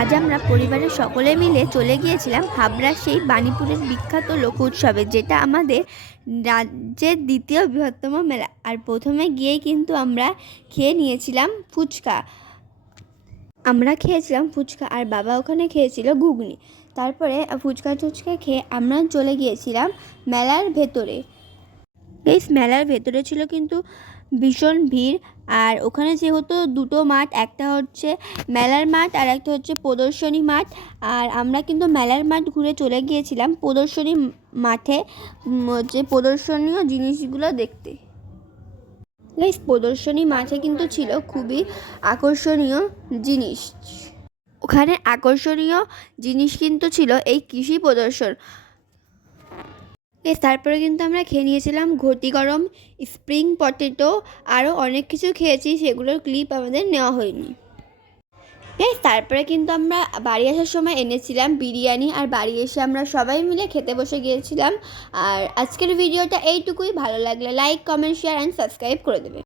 আজ আমরা পরিবারের সকলে মিলে চলে গিয়েছিলাম হাবড়ার সেই বাণীপুরের বিখ্যাত লোক উৎসবে, যেটা আমাদের রাজ্যের দ্বিতীয় বৃহত্তম মেলা। আর প্রথমে গিয়েই কিন্তু আমরা খেয়ে নিয়েছিলাম ফুচকা। আমরা খেয়েছিলাম ফুচকা আর বাবা ওখানে খেয়েছিল ঘুগনি। তারপরে ফুচকা টুচকা খেয়ে আমরা চলে গিয়েছিলাম মেলার ভেতরে। এই মেলার ভেতরে ছিল কিন্তু ভীষণ ভিড়। আর ওখানে যেহেতু দুটো মাঠ, একটা হচ্ছে মেলার মাঠ আর একটা হচ্ছে প্রদর্শনী মাঠ। আর আমরা কিন্তু মেলার মাঠ ঘুরে চলে গিয়েছিলাম প্রদর্শনী মাঠে, যে প্রদর্শনীয় জিনিসগুলো দেখতে। এই প্রদর্শনী মাঠে কিন্তু ছিল খুবই আকর্ষণীয় জিনিস। ওখানে আকর্ষণীয় জিনিস কিন্তু ছিল এই কৃষি প্রদর্শন। তারপরে কিন্তু আমরা খেয়ে নিয়েছিলাম ঘটি গরম, স্প্রিং পটেটো, আরও অনেক কিছু খেয়েছি, সেগুলোর ক্লিপ আমাদের নেওয়া হয়নি। তারপরে কিন্তু আমরা বাড়ি আসার সময় এনেছিলাম বিরিয়ানি, আর বাড়ি এসে আমরা সবাই মিলে খেতে বসে গিয়েছিলাম। আর আজকের ভিডিওটা এইটুকুই। ভালো লাগলে like, comment, share and subscribe করে দেবে।